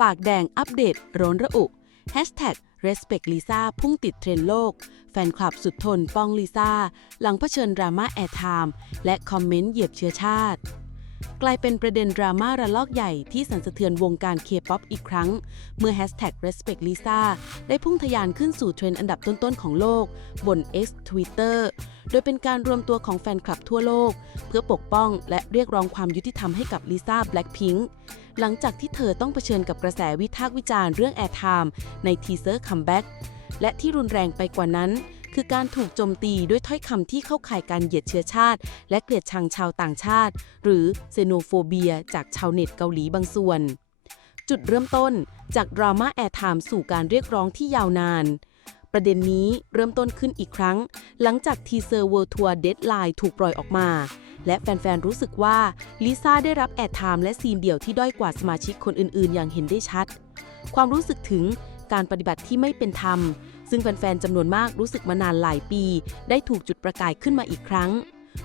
ปากแดงอัปเดตร้อนระอุ Hashtag respect Lisa พุ่งติดเทรนโลก แฟนคลับสุดทนป้องลิซ่า หลังเผชิญดราม่าแอร์ไทม์และคอมเมนต์เหยียบเชื้อชาติ กลายเป็นประเด็นดราม่าระลอกใหญ่ที่สั่นสะเทือนวงการเคป๊อปอีกครั้ง เมื่อ Hashtag respect Lisa ได้พุ่งทะยานขึ้นสู่เทรนด์อันดับต้นๆของโลก บน X Twitter โดยเป็นการรวมตัวของแฟนคลับทั่วโลก เพื่อปกป้องและเรียกร้องความยุติธรรมให้กับลิซ่าแบล็คพิงค์หลังจากที่เธอต้องเผชิญกับกระแสวิพากษ์วิจารณ์เรื่องแอร์ไทม์ในทีเซอร์คัมแบ็กและที่รุนแรงไปกว่านั้น คือการถูกโจมตีด้วยถ้อยคำที่เข้าข่ายการเหยียดเชื้อชาติ และเกลียดชังชาวต่างชาติ หรือเซโนโฟเบีย จากชาวเน็ตเกาหลีบางส่วน จุดเริ่มต้นจากดราม่าแอร์ไทม์สู่การเรียกร้องที่ยาวนาน ประเด็นนี้เริ่มต้นขึ้นอีกครั้ง หลังจากทีเซอร์เวิลด์ทัวร์เดดไลน์ถูกปล่อยออกมา และแฟนๆ รู้สึกว่าลิซ่าได้รับแอดไทม์และซีนเดี่ยวที่ด้อยกว่าสมาชิกคนอื่นๆ อย่างเห็นได้ชัด ความรู้สึกถึงการปฏิบัติที่ไม่เป็นธรรม ซึ่งแฟนๆจำนวนมากรู้สึกมานานหลายปี ได้ถูกจุดประกายขึ้นมาอีกครั้ง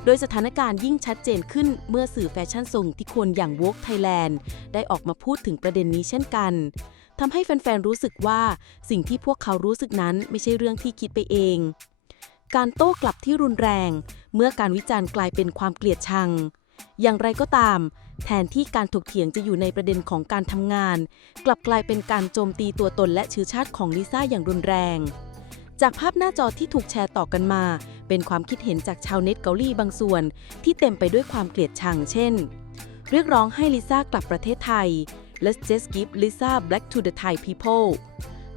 โดยสถานการณ์ยิ่งชัดเจนขึ้นเมื่อสื่อแฟชั่นทรงที่คนอย่าง Vogue Thailand ได้ออกมาพูดถึงประเด็นนี้เช่นกันทำให้แฟนๆ รู้สึกว่าสิ่งที่พวกเขารู้สึกนั้นไม่ใช่เรื่องที่คิดไปเอง การโต้กลับที่รุนแรง เมื่อการวิจารณ์กลายเป็นความเกลียดชัง อย่างไรก็ตาม แทนที่การถกเถียงจะอยู่ในประเด็นของการทำงาน กลับกลายเป็นการโจมตีตัวตนและชื่อชาติของลิซ่าอย่างรุนแรง จากภาพหน้าจอที่ถูกแชร์ต่อกันมา เป็นความคิดเห็นจากชาวเน็ตเกาหลีบางส่วน ที่เต็มไปด้วยความเกลียดชังเช่น เรียกร้องให้ลิซ่ากลับประเทศไทย Let's just give Lisa back to the Thai people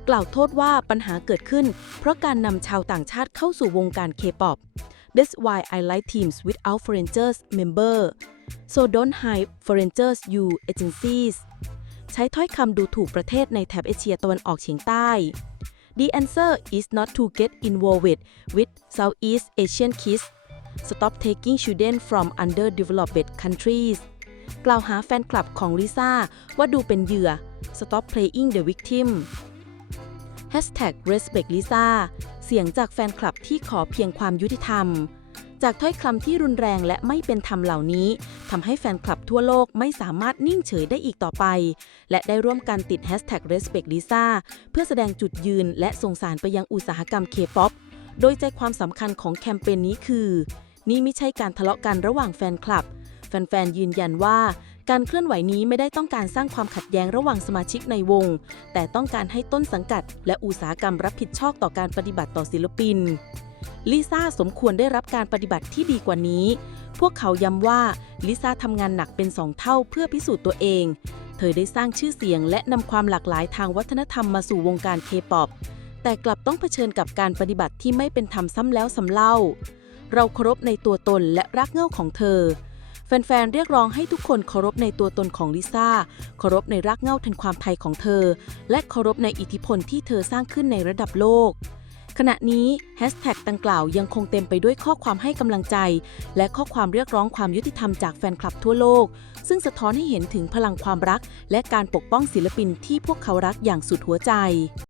กล่าวโทษว่าปัญหาเกิดขึ้น เพราะการนำชาวต่างชาติเข้าสู่วงการ K-pop That's why I like teams without foreigners member so don't hype foreigners you agencies ใช้ถ้อยคำดูถูกประเทศในแถบเอเชียตะวันออกเฉียงใต้ The answer is not to get involved with Southeast Asian kids Stop taking children from underdeveloped countries กล่าวหาแฟนคลับของลิซ่าว่าดูเป็นเหยื่อ Stop playing the victim Hashtag respect Lisa เสียงจากแฟนคลับที่ขอเพียงความยุติธรรม จากถ้อยคำที่รุนแรงและไม่เป็นธรรมเหล่านี้ทำให้แฟนคลับทั่วโลกไม่สามารถนิ่งเฉยได้อีกต่อไป และได้ร่วมกันติด Hashtag respect Lisa เพื่อแสดงจุดยืนและส่งสารไปยังอุตสาหกรรม K-POP โดยใจความสำคัญของแคมเปญนี้คือ นี่ไม่ใช่การทะเลาะกันระหว่างแฟนคลับ แฟนๆยืนยันว่าการเคลื่อนไหวนี้ไม่ได้ต้องการสร้างความขัดแย้งระหว่างสมาชิกในวง แต่ต้องการให้ต้นสังกัด และอุตสาหกรรมรับผิดชอบต่อการปฏิบัติต่อศิลปิน ลิซ่าสมควรได้รับการปฏิบัติที่ดีกว่านี้ พวกเขาย้ำว่าลิซ่าทำงานหนักเป็นสองเท่าเพื่อพิสูจน์ตัวเอง เธอได้สร้างชื่อเสียงและนำความหลากหลายทางวัฒนธรรมมาสู่วงการเคป๊อปแต่กลับต้องเผชิญกับการปฏิบัติที่ไม่เป็นธรรมซ้ำแล้วซ้ำเล่า เราเคารพในตัวตนและรักเง่าของเธอ แฟนๆ เรียกร้องให้ทุกคนเคารพในตัวตนของลิซ่า เคารพในรักเง่าทันความไทยของเธอ และเคารพในอิทธิพลที่เธอสร้างขึ้นในระดับโลก ขณะนี้แฮชแท็กดังกล่าวยังคงเต็มไปด้วยข้อความให้กำลังใจ และข้อความเรียกร้องความยุติธรรมจากแฟนคลับทั่วโลก ซึ่งสะท้อนให้เห็นถึงพลังความรัก และการปกป้องศิลปินที่พวกเขารักอย่างสุดหัวใจ